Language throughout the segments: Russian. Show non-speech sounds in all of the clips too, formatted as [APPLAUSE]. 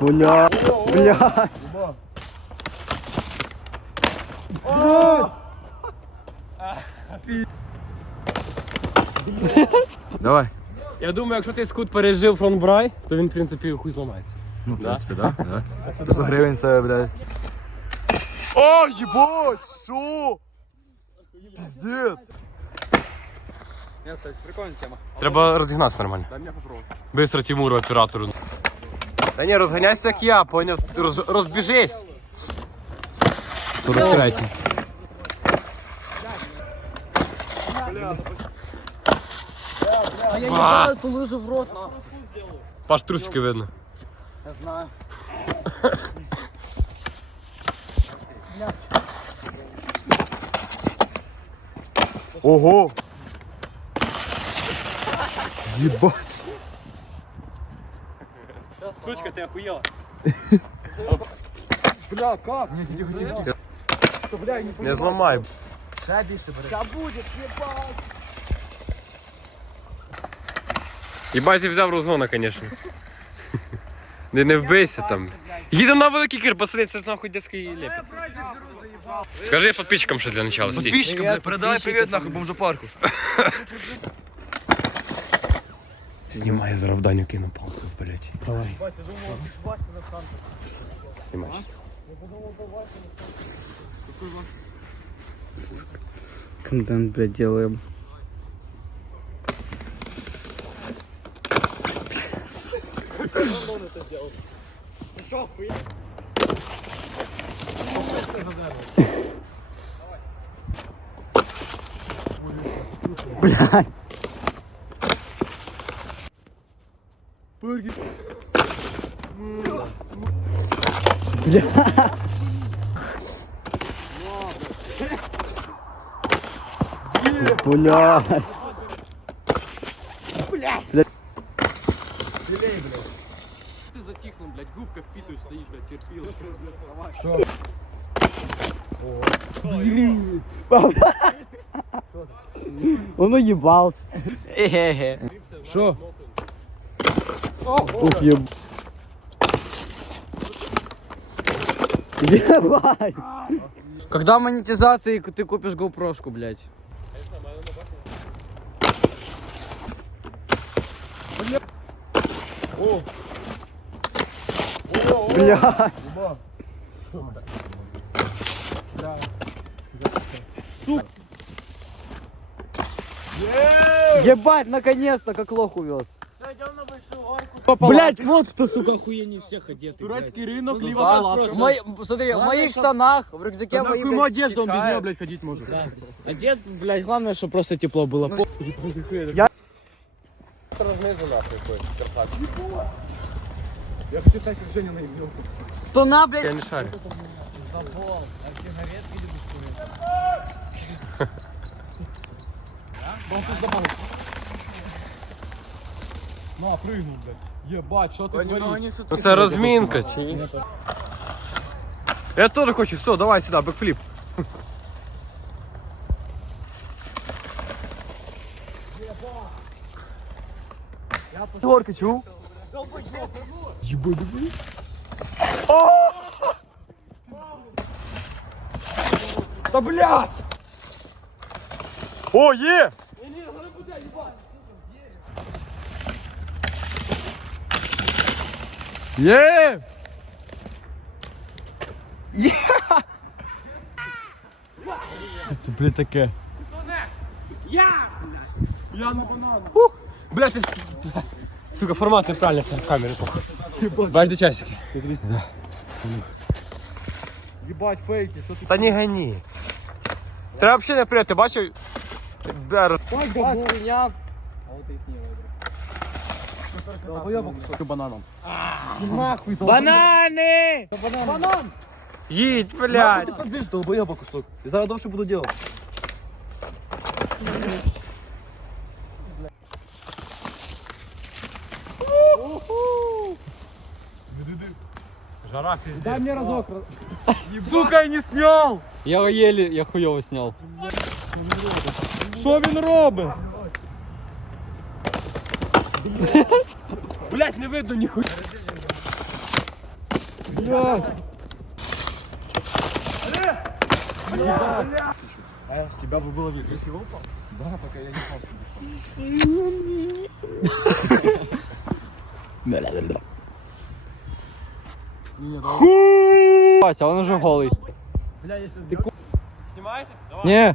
Бля, бля. Давай. Я думаю, якщо цей скут пережив фронтбрай, то він, в принципі, хуй зламається. Ну, в принципі, да. да. [LAUGHS] 500 гривень себе, блядь. О, ебать, шо? Пиздец. Треба розігнатися нормально. Бистро Тимуру, оператору. Та ні, розганяйся як я, поняв? Роз, розбіжись. 43. А я не знаю, полыжу в рот. Паш трусики видно. Я знаю. Ого. Ебать. Сучка, ти охуєла. Бля, как? Не зламай. Ще більше бери. Єбать, я взяв розгона, звісно. Не, не вбийся там. Їдемо на великий кір, пацани, це ж нахуй детський лепет. Скажи подписчикам, що для начала. стій. Подписчикам, блядь, передавай привіт нахуй бомжопарку. [LAUGHS] Знімаю зараз Даню кину палку, блядь. Давай. Знімай. Контент, блядь, делаем. Блядь. Бля. Ти затихнув, блядь, губка впитуєш, стоїш, блядь, терпіла. Он уебался. Эхе. Що? Ух, еб... Ебать. Когда монетизация, и ты купишь GoPro-шку, блядь? Бля. Ебать, наконец-то, как лох увез. Блять, вот кто, сука, охуеннее всех одетый. Турецький ринок, Да, ліва палатка. в мои- смотри, в моих штанах, в рюкзаке мои, Нахуй ему блядь, одежда, он без нее, блядь, ходить может. Одет, блядь, главное, чтобы просто тепло было. Знизу [LAUGHS] нахуй, якось, перхат. Я хочу стать как Женя на имел. То на, блядь, Я не шарю. [LAUGHS] На, прыгнул, блядь. Ебать, что ты творишь? Ну це розмінка, чи ні? Я теж хочу, все, давай сюди, бекфліп. Торка, чу? Та блядь! О, є! Є! Є! Що це, блядь, таке? Блядь, ти... с- Сука, формат неправильний в камері, похуй. Бачиш, де часики? Ебать, фейки, що ти? Та не гони. Треба взагалі не прийти, бачив? Бля, роз- Паш, хуйня. Долбоёба кусок бананом. Бананы! Банан! Їдь, Нахуй блядь. ти пиздиш, долбоёба кусок. І зараз довше буду делать. Жара пиздец. Дай мне разок. Сука, я не снял! Я еле, я хуёво снял. Що він робить? [LAUGHS] Блядь, не видно ніхуя. Вася, он уже голый. Знімаєте? Давай. Не.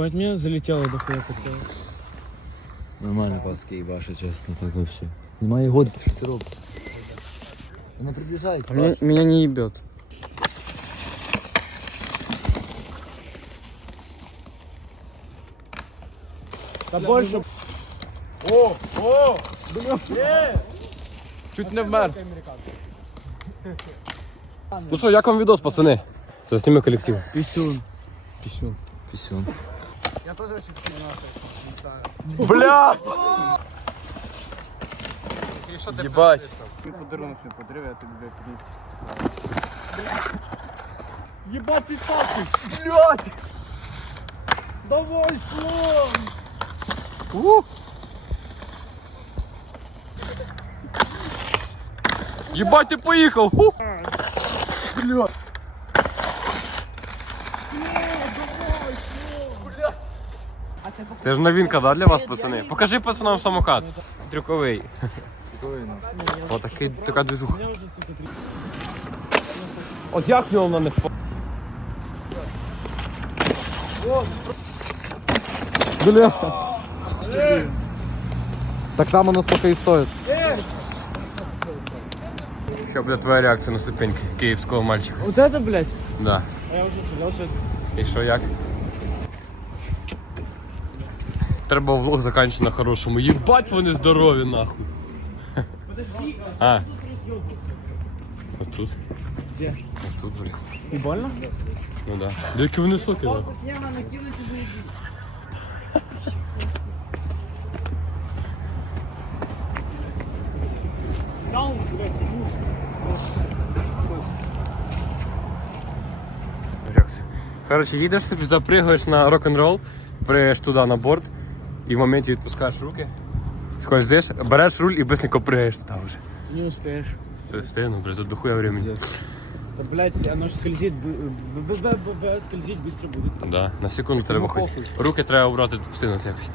Ебать, меня залетело до хуя такое. Нормально, пацки, ебаша, честно, так вообще. Годки, что ты робишь? Она приближает. Меня, меня не ебет. Да больше. Чуть не вмер. Ну що, як вам відос, пацани? Засніми колектив. Писюн. Писюн. Писюн. Я тоже очень не знаю. Блядь! Ебать. Ты подарунок мне подарил, я тебе блядь, принести. Ебать, ты палки. Блядь! Давай, слон. Єбать, ти поїхав! Ху! Це ж новинка, да, для вас, пацани? Покажи пацанам самокат. Трюковий. О, такий, така движуха. От як нього не впала? Бля. Так там оно сколько и стоит. Що буде твоя реакція на ступеньки київського мальчика? Вот это, блядь. Да. А я уже сказал, что это... І що як? Треба влог закінчити на хорошому. Єбать вони здорові нахуй. Подожди, А. Отут. Де? Отут, блядь. И больно? Ну да. Да які вони соки. Даун, блядь. Це? Коротше, їдеш собі, запригуєш на рок-н-рол, приїдеш туди на борт і в моменті відпускаєш руки, скользиш, береш руль і быстренько пригаєш туди вже. Ты не успеешь. Ти встигну, блядь, тут дохуя времени. Да, блядь, оно же скользит, б- б- б- б- б- скользить быстро будет. Да, на секунду треба хоч. Руки треба обрати встигнути якось.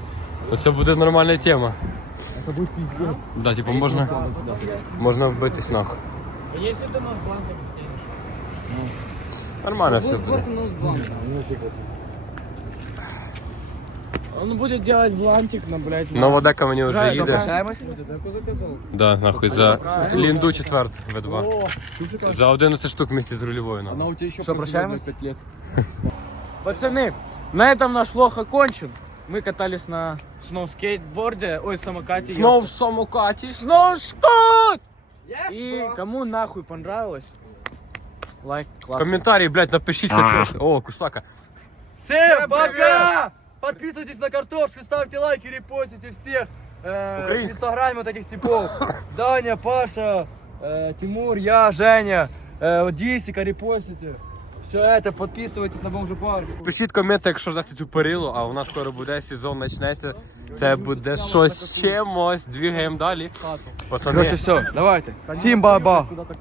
Оце буде нормальна тема. Это будет пиздец. Да, типу можна, можна вбитись нахуй. А если ты нас бланком заденешь? Нормально все буде. Он будет делать блантик на, блядь, на... Нова дека мені вже їде. Соглашаемся? Да, нахуй за лінду четверту В2. За 11 штук вместе з рульовою нахуй. у тебя еще Что, прощаемся? лет. [LAUGHS] Пацаны, на этом наш влог окончен. Мы катались на сноускейтборде, ой, самокате. Знов в самокаті. Сноускот! И кому нахуй понравилось, лайк, класс. Коментарі, блядь, напишіть хоч. О, кусака. Всем пока! Подписывайтесь на картошку, ставьте лайки, репостите всех э, в Украинск. инстаграме вот этих типов. Даня, Паша, э, Тимур, я, Женя, э, Дисика репостите. Все это, подписывайтесь на бомжу парк. Пишіть коменти, якщо ждати цю перилу, а у нас скоро буде сезон почнеться. Це буде щось з чимось. Двігаємо далі. Пацани, все, давайте. Всем баба. Куда-то